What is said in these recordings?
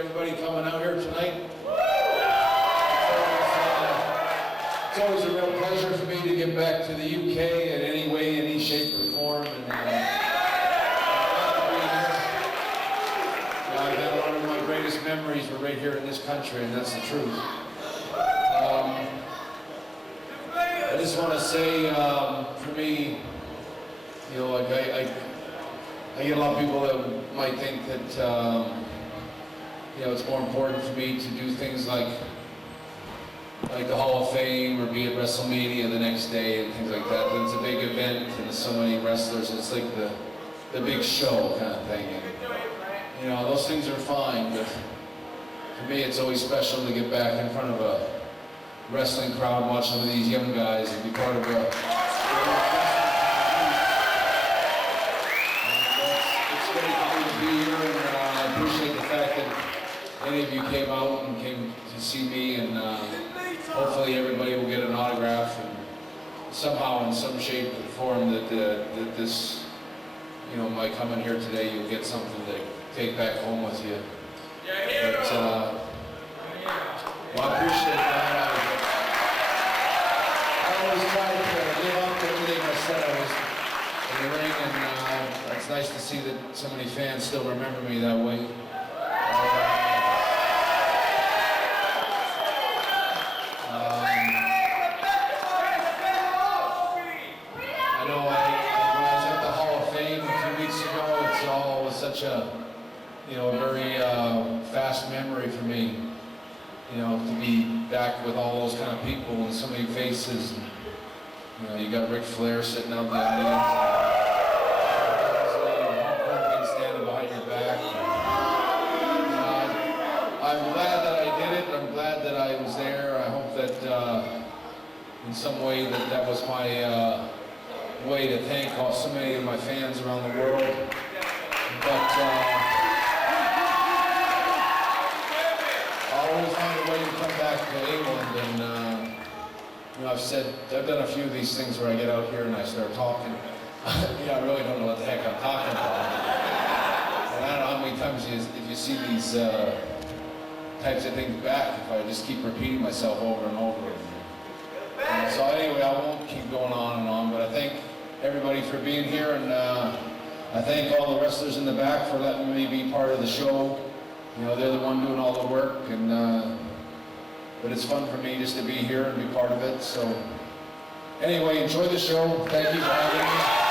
everybody coming out here tonight. It's always a real pleasure for me to get back to the UK in any way, any shape or form. And I've had one of my greatest memories were right here in this country, and that's the truth. I just want to say, for me, you know, like I get a lot of people that might think that, you know, it's more important for me to do things like the Hall of Fame or be at WrestleMania the next day and things like that. But it's a big event and there's so many wrestlers. It's like the big show kind of thing. And, you know, those things are fine, but for me, it's always special to get back in front of a wrestling crowd, watch some of these young guys, and be part of a. It's great for me to be here, and I appreciate the fact that many of you came out and came to see me, and hopefully everybody will get an autograph, and somehow, in some shape or form, that this, you know, by coming here today, you'll get something to take back home with you. But well, I appreciate that. I always try to live up to everything I said I was in the ring, and it's nice to see that so many fans still remember me that way. I know when I was at the Hall of Fame a few weeks ago, it's all such a, you know, a very fast memory for me. You know, to be back with all those kind of people and so many faces. And, you know, you got Ric Flair sitting out in the audience. And standing behind your back. I'm glad that I did it. I'm glad that I was there. I hope that in some way that was my way to thank so many of my fans around the world. But I always find a way to come back to England, and you know, I've done a few of these things where I get out here and I start talking. You know, I really don't know what the heck I'm talking about. And I don't know how many times if you see these types of things back, if I just keep repeating myself over and over. And so anyway, I won't keep going on and on, but I thank everybody for being here, and I thank all the wrestlers in the back for letting me be part of the show. You know, they're the one doing all the work, and but it's fun for me just to be here and be part of it. So anyway, enjoy the show. Thank you for having me.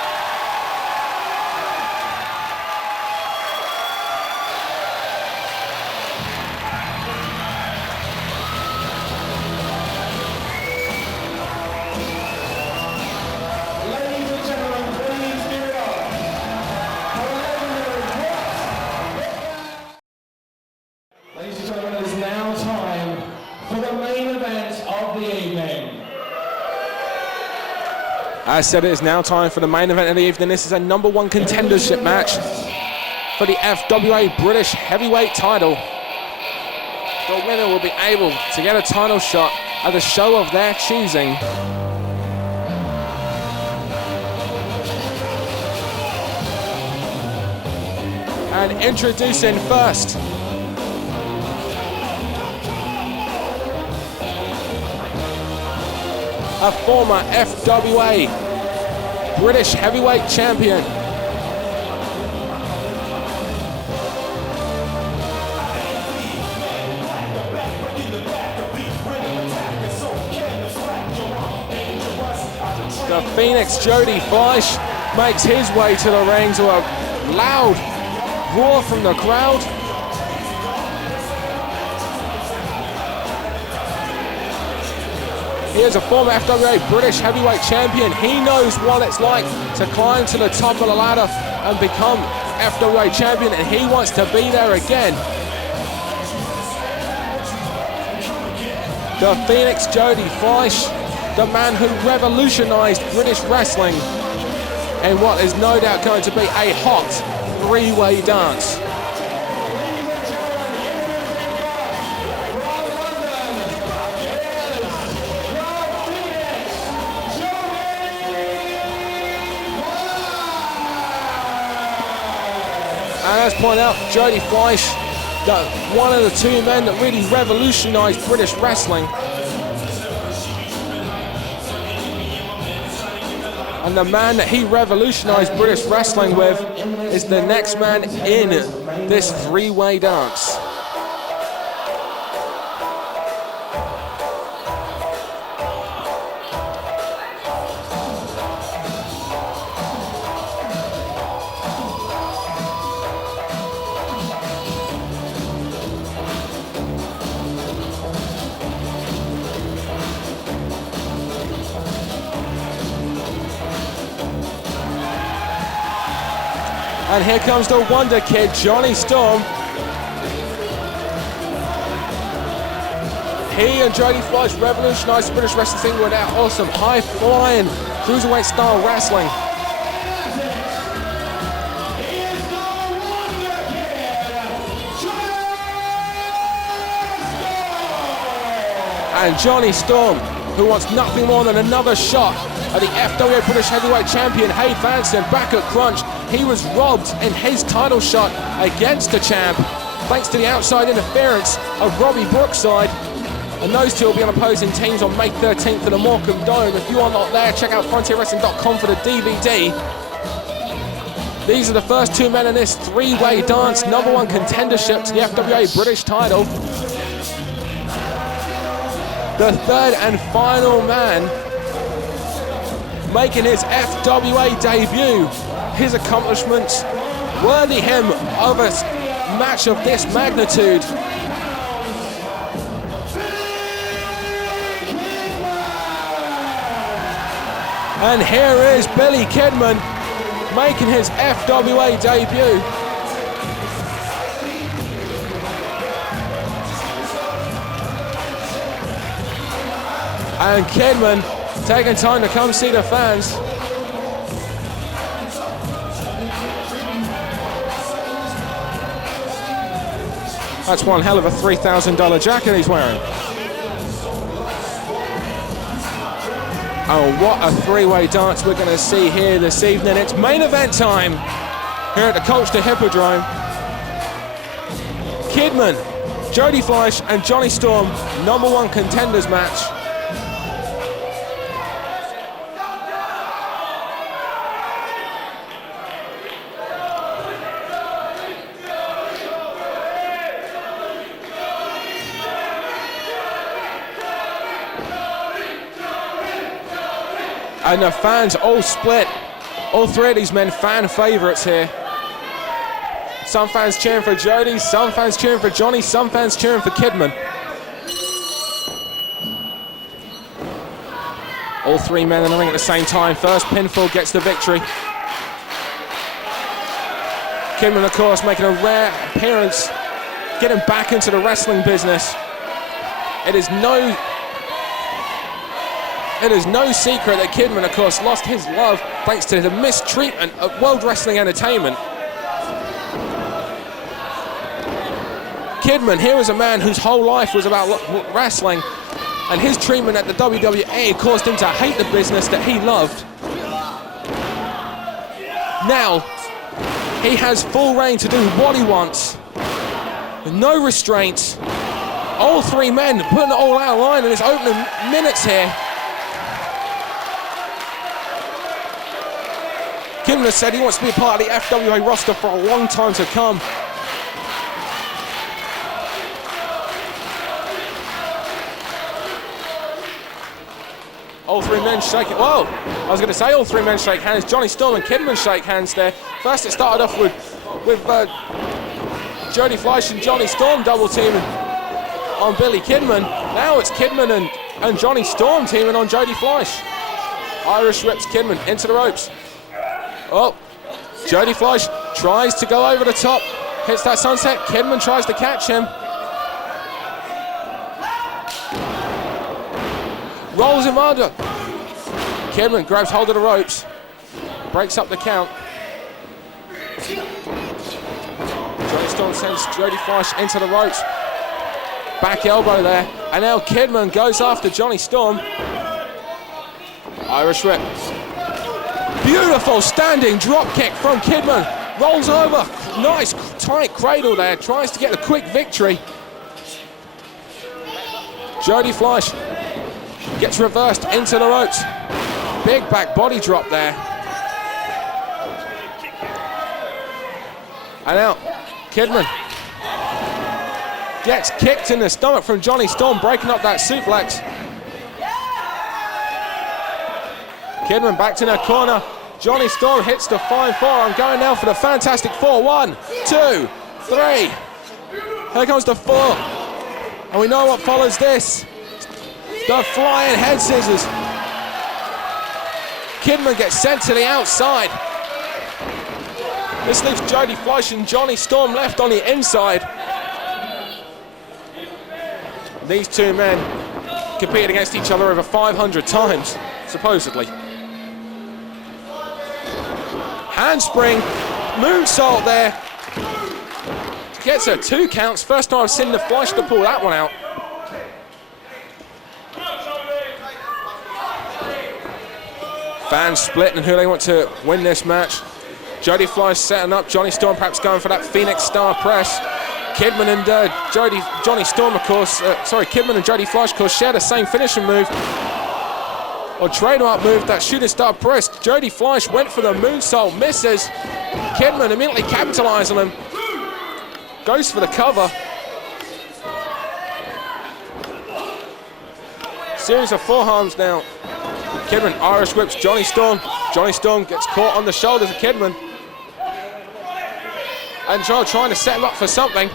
I said it is now time for the main event of the evening. This is a #1 contendership match for the FWA British Heavyweight title. The winner will be able to get a title shot at a show of their choosing. And introducing first, a former FWA British Heavyweight Champion. The Phoenix Jody Fleisch makes his way to the ring to a loud roar from the crowd. He is a former FWA British Heavyweight Champion. He knows what it's like to climb to the top of the ladder and become FWA Champion, and he wants to be there again. The Phoenix Jody Fleisch, the man who revolutionized British wrestling in what is no doubt going to be a hot three-way dance. And as pointed out, Jody Fleisch one of the two men that really revolutionized British wrestling. And the man that he revolutionized British wrestling with is the next man in this three-way dance. And here comes the Wonder Kid, Jonny Storm. He and Jody Fleisch revolutionized the British wrestling scene with that awesome high-flying cruiserweight style wrestling. And Jonny Storm, who wants nothing more than another shot at the FWA British Heavyweight Champion, Hayde Vanson, back at Crunch. He was robbed in his title shot against the champ, thanks to the outside interference of Robbie Brookside. And those two will be on opposing teams on May 13th at the Morecambe Dome. If you are not there, check out frontierwrestling.com for the DVD. These are the first two men in this three-way dance, number one contendership to the FWA British title. The third and final man making his FWA debut. His accomplishments worthy him of a match of this magnitude. And here is Billy Kidman making his FWA debut. And Kidman taking time to come see the fans. That's one hell of a $3,000 jacket he's wearing. Oh, what a three-way dance we're going to see here this evening. It's main event time here at the Colchester Hippodrome. Kidman, Jody Fleisch and Jonny Storm, number one contenders match. And the fans all split. All three of these men fan favourites here. Some fans cheering for Jody, some fans cheering for Jonny, some fans cheering for Kidman. All three men in the ring at the same time. First pinfall gets the victory. Kidman, of course, making a rare appearance, getting back into the wrestling business. It is no secret that Kidman, of course, lost his love thanks to the mistreatment of World Wrestling Entertainment. Kidman, here was a man whose whole life was about wrestling, and his treatment at the WWE caused him to hate the business that he loved. Now, he has full reign to do what he wants, with no restraints. All three men putting it all out of line in his opening minutes here. Kidman has said he wants to be a part of the FWA roster for a long time to come. All three men shaking. Whoa! I was going to say all three men shake hands. Jonny Storm and Kidman shake hands there. First it started off with Jody Fleisch and Jonny Storm double teaming on Billy Kidman. Now it's Kidman and Jonny Storm teaming on Jody Fleisch. Irish whips Kidman into the ropes. Oh, Jody Fleisch tries to go over the top, hits that sunset. Kidman tries to catch him. Rolls him under. Kidman grabs hold of the ropes, breaks up the count. Jonny Storm sends Jody Fleisch into the ropes. Back elbow there, and now Kidman goes after Jonny Storm. Irish whip. Beautiful standing drop kick from Kidman. Rolls over. Nice tight cradle there, tries to get the quick victory. Jody Fleisch gets reversed into the ropes. Big back body drop there. And out, Kidman gets kicked in the stomach from Jonny Storm, breaking up that suplex. Kidman back to their corner. Jonny Storm hits the fine forearm, going now for the fantastic 4. 1, 2, 3. Here comes the 4. And we know what follows this. The flying head scissors. Kidman gets sent to the outside. This leaves Jody Fleisch and Jonny Storm left on the inside. These two men competed against each other over 500 times, supposedly. Handspring, moonsault there. Gets her 2 counts. First time I've seen the Fleisch to pull that one out. Fans splitting who they want to win this match. Jody Fleisch setting up. Jonny Storm perhaps going for that Phoenix Star press. Kidman and Jonny Storm, of course. Kidman and Jody Fleisch, of course, share the same finishing move. Or trademark move, that shooting star press. Jody Fleisch went for the moonsault, misses. Kidman immediately capitalizes on him. Goes for the cover. Series of forearms now. Kidman Irish whips Jonny Storm. Jonny Storm gets caught on the shoulders of Kidman. And trying to set him up for something.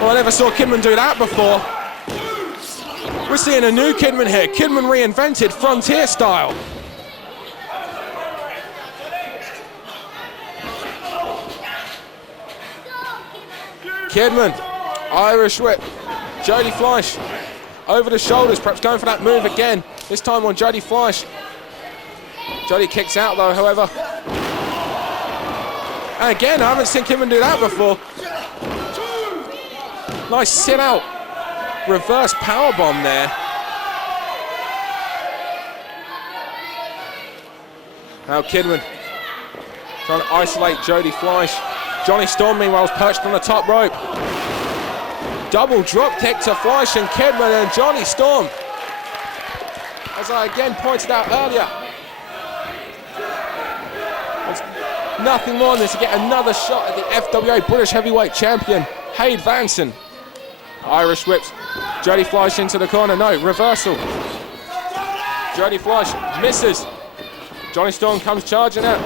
Well, I never saw Kidman do that before. We're seeing a new Kidman here. Kidman reinvented Frontier style. Kidman, Irish whip. Jody Fleisch over the shoulders, perhaps going for that move again. This time on Jody Fleisch. Jody kicks out though, however. And again, I haven't seen Kidman do that before. Nice sit out. Reverse powerbomb there. Now Kidman trying to isolate Jody Fleisch. Jonny Storm meanwhile is perched on the top rope. Double drop kick to Fleisch and Kidman and Jonny Storm. As I again pointed out earlier, it's nothing more than to get another shot at the FWA British Heavyweight Champion, Hayde Vanson. Irish whips Jody Fleisch into the corner. No, reversal. Jody Fleisch misses. Jonny Storm comes charging out.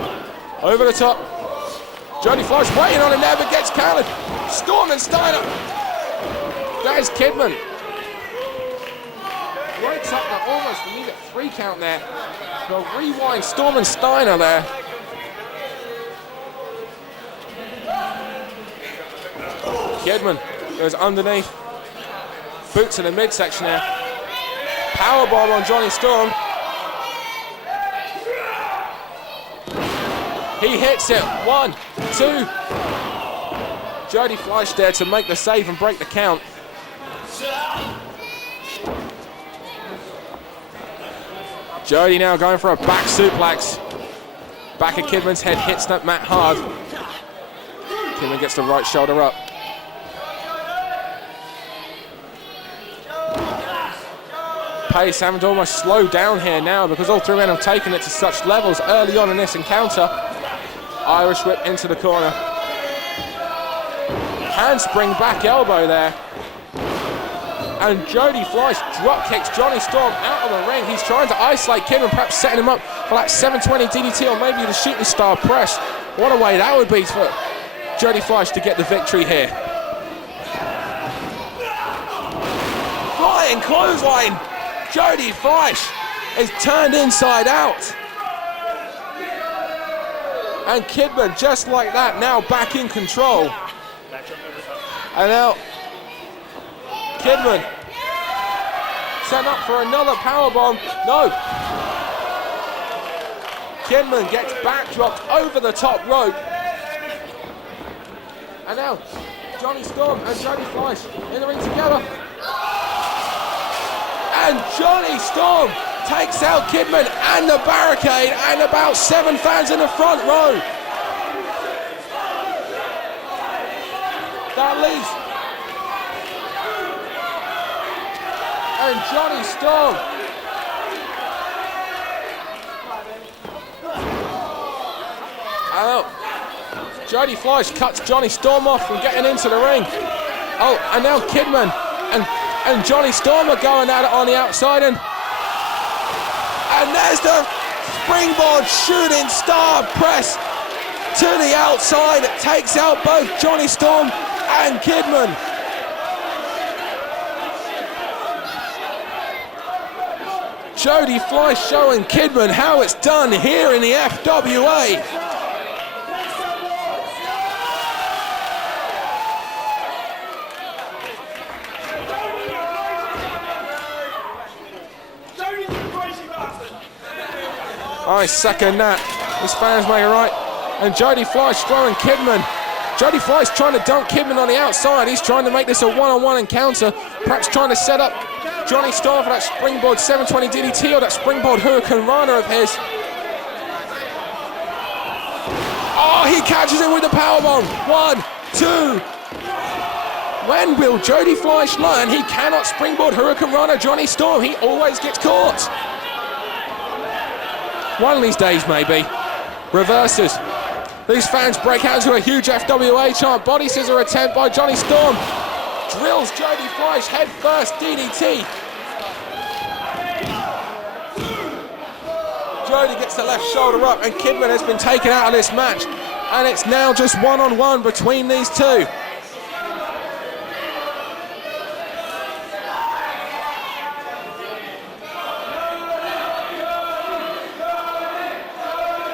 Over the top. Jody Fleisch waiting on him there, but gets countered. Storm and Steiner. That is Kidman. Breaks up the almost immediate 3 count there. The rewind Storm and Steiner there. Kidman goes underneath. Boots in the midsection there. Powerbomb on Jonny Storm. He hits it. 1, 2. Jody Fleisch there to make the save and break the count. Jody now going for a back suplex. Back of Kidman's head hits that mat hard. Kidman gets the right shoulder up. Pace having to almost slow down here now because all 3 men have taken it to such levels early on in this encounter. Irish whip into the corner. Handspring back elbow there. And Jody Fleisch drop kicks Jonny Storm out of the ring. He's trying to isolate Kidman, perhaps setting him up for that 720 DDT or maybe the shooting star press. What a way that would be for Jody Fleisch to get the victory here. Flying clothesline. Jody Fleisch is turned inside out. And Kidman, just like that, now back in control. And now Kidman set up for another powerbomb. No. Kidman gets backdropped over the top rope. And now Jonny Storm and Jody Fleisch in the ring together. And Jonny Storm takes out Kidman and the barricade and about 7 fans in the front row. That leads. And Johnny Storm. Oh, Jody Fleisch cuts Johnny Storm off from getting into the ring. Oh, and now Kidman and Johnny Storm are going at it on the outside, and there's the springboard shooting star press to the outside. It takes out both Johnny Storm and Kidman. Jody Fleisch showing Kidman how it's done here in the FWA. I second that. This fans make it right. And Jody Fleisch throwing Kidman. Jody Fleisch trying to dunk Kidman on the outside. He's trying to make this a one-on-one encounter. Perhaps trying to set up Johnny Storm for that springboard 720 DDT or that springboard Hurricane Rana of his. Oh, he catches him with the powerbomb. 1, 2. When will Jody Fleisch learn he cannot springboard Hurricane Rana Johnny Storm? He always gets caught. One of these days, maybe. Reverses. These fans break out into a huge FWA chant. Body scissor attempt by Johnny Storm. Drills Jody Fleisch head first DDT. Jody gets the left shoulder up, and Kidman has been taken out of this match. And it's now just one-on-one between these two.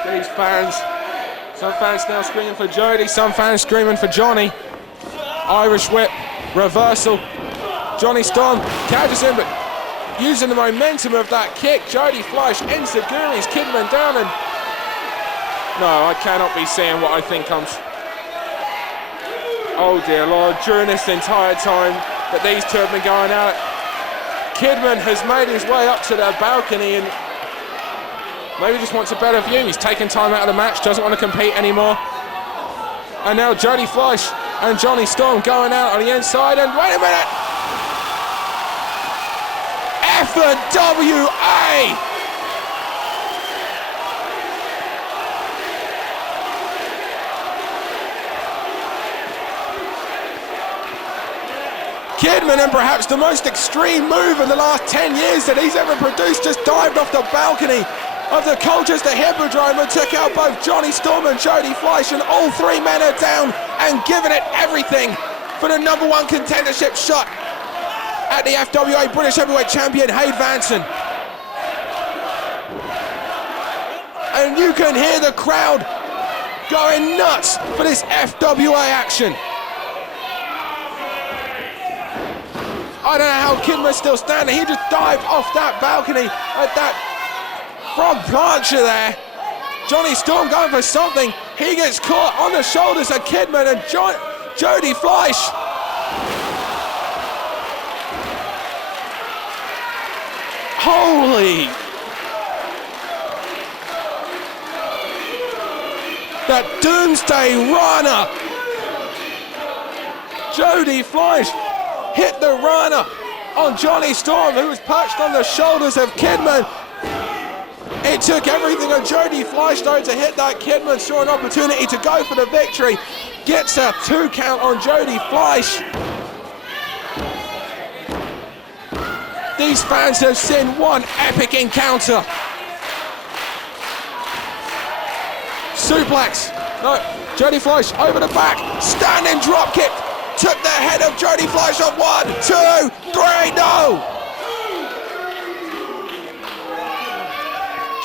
These fans, some fans now screaming for Jody, some fans screaming for Johnny. Irish whip, reversal. Johnny Storm catches him, but using the momentum of that kick, Jody Fleisch enziguris Kidman down, and no, I cannot be seeing what I think comes. Oh dear Lord, during this entire time that these two have been going out, Kidman has made his way up to the balcony and maybe just wants a better view. He's taken time out of the match, doesn't want to compete anymore. And now Jody Fleisch and Johnny Storm going out on the inside, and wait a minute! FWA! Kidman, and perhaps the most extreme move in the last 10 years that he's ever produced, just dived off the balcony of the Colchester Hippodrome and took out both Johnny Storm and Jody Fleisch, and all three men are down and giving it everything for the #1 contendership shot at the FWA British Heavyweight Champion Hayde Vanson. And you can hear the crowd going nuts for this FWA action. I don't know how Kidman's still standing. He just dived off that balcony at that frog plancher there. Johnny Storm going for something. He gets caught on the shoulders of Kidman, and Jody Fleisch. Holy. That doomsday runner. Jody Fleisch hit the runner on Johnny Storm, who was perched on the shoulders of Kidman. It took everything of Jody Fleisch though to hit that. Kidman saw an opportunity to go for the victory. Gets a 2 count on Jody Fleisch. These fans have seen one epic encounter. Suplex. No, Jody Fleisch over the back. Standing drop kick. Took the head of Jody Fleisch off. 1, 2, 3, no!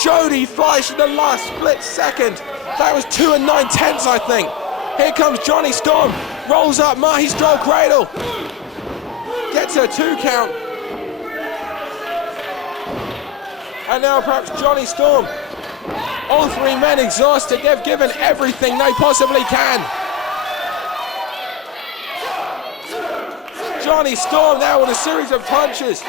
Jody Fleisch in the last split second. That was 2 9/10, I think. Here comes Johnny Storm. Rolls up Mahistral Cradle. Gets a 2 count. And now perhaps Johnny Storm. All three men exhausted. They've given everything they possibly can. Johnny Storm now with a series of punches.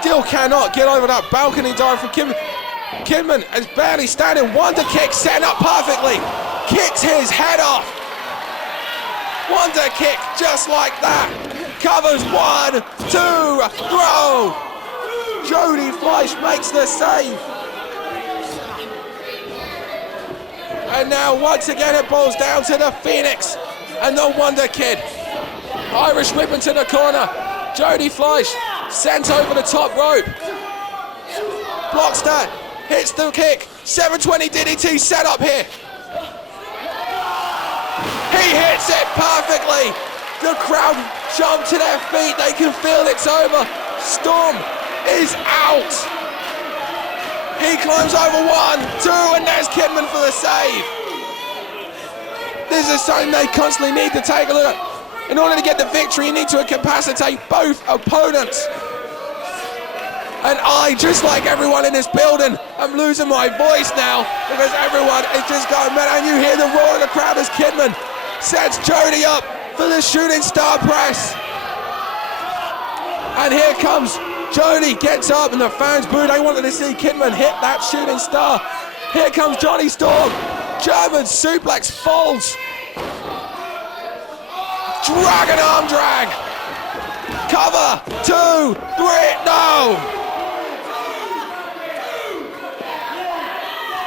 Still cannot get over that balcony dive from Kidman. Kidman is barely standing. Wonder kick set up perfectly. kicks his head off. Wonder kick, just like that. Covers 1, 2, throw. Jody Fleisch makes the save. And now once again it boils down to the Phoenix and the Wonder Kid. Irish whip into the corner. Jody Fleisch sent over the top rope. Blocks that, hits the kick. 720 DDT set up here. He hits it perfectly. The crowd jump to their feet. They can feel it's over. Storm is out. He climbs over 1, 2, and there's Kidman for the save. This is something they constantly need to take a look at. In order to get the victory, you need to incapacitate both opponents. And I, just like everyone in this building, I'm losing my voice now because everyone is just going mad. And you hear the roar of the crowd as Kidman sets Jody up for the shooting star press. And here comes Jody, gets up and the fans boo. They wanted to see Kidman hit that shooting star. Here comes Johnny Storm. German suplex falls. Dragon arm drag. Cover, 2, 3, no.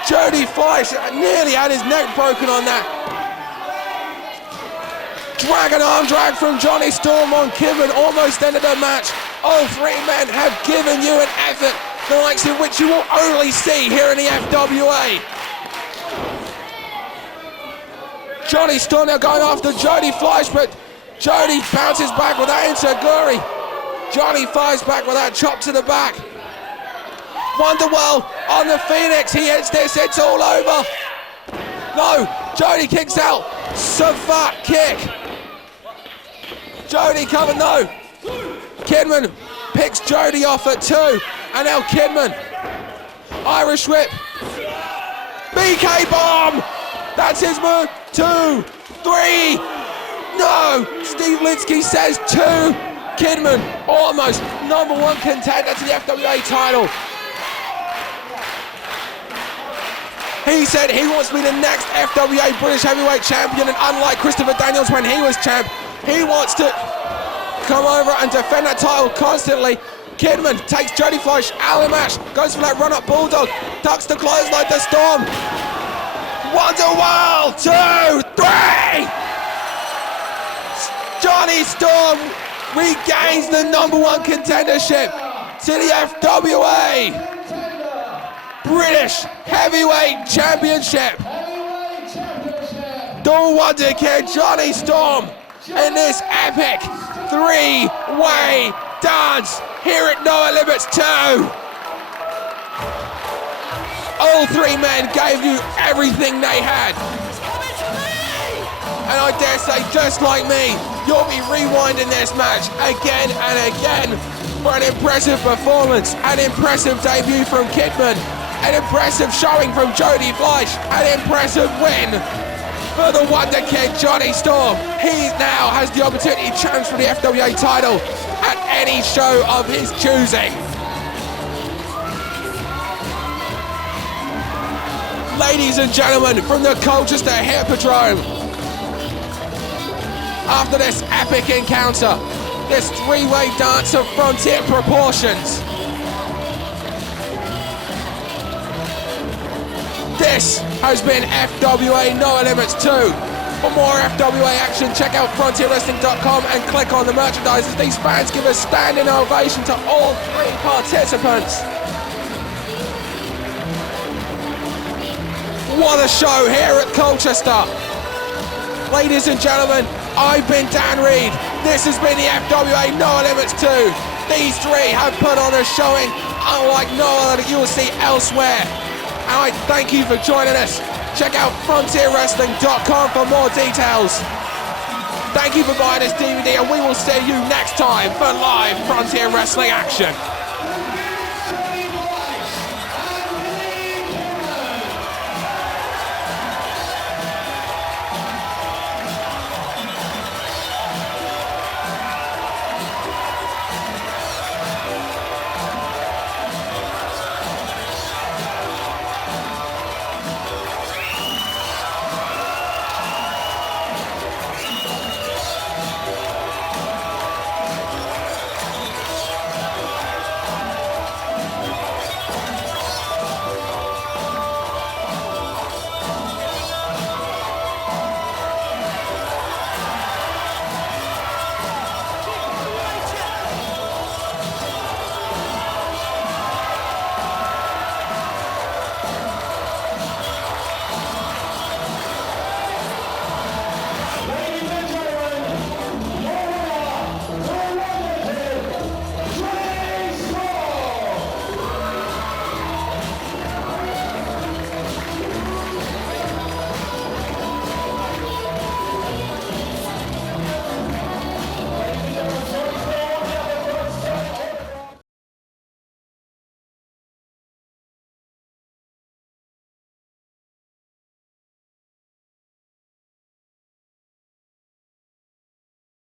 Jody Fleisch nearly had his neck broken on that. Dragon arm drag from Johnny Storm on Kidman, almost ended the match. All 3 men have given you an effort, the likes of which you will only see here in the FWA. Johnny Storm now going after Jody Fleisch, but Jody bounces back with that enziguri. Johnny fires back with that chop to the back. Wonderwell on the Phoenix, he hits this, it's all over. No, Jody kicks out, Savat kick. Jody covered, no. Kidman picks Jody off at 2, and now Kidman. Irish whip. BK bomb, that's his move. 2, 3, no. Steve Linsky says 2. Kidman, almost #1 contender to the FWA title. He said he wants to be the next FWA British Heavyweight Champion, and unlike Christopher Daniels when he was champ, he wants to come over and defend that title constantly. Kidman takes Jody Fleisch out of the match, goes for that run-up bulldog, ducks the clothesline to Storm. Wonderwall, 2, 3! Johnny Storm regains the #1 contendership to the FWA British Heavyweight Championship. The Wonder Kid Johnny Storm in this epic 3-way dance here at No Limits 2. All 3 men gave you everything they had. And I dare say, just like me, you'll be rewinding this match again and again for an impressive performance, an impressive debut from Kidman, an impressive showing from Jody Fleisch, an impressive win for the Wonder Kid Johnny Storm. He now has the opportunity to challenge for the FWA title at any show of his choosing. Ladies and gentlemen, from the Colchester Hippodrome, after this epic encounter, this 3-way dance of frontier proportions, this has been FWA No Limits 2. For more FWA action, check out frontierwrestling.com and click on the merchandise as these fans give a standing ovation to all 3 participants. What a show here at Colchester. Ladies and gentlemen, I've been Dan Reed. This has been the FWA No Limits 2. These 3 have put on a showing unlike no other that you will see elsewhere. And I thank you for joining us. Check out frontierwrestling.com for more details. Thank you for buying this DVD, and we will see you next time for live Frontier Wrestling action.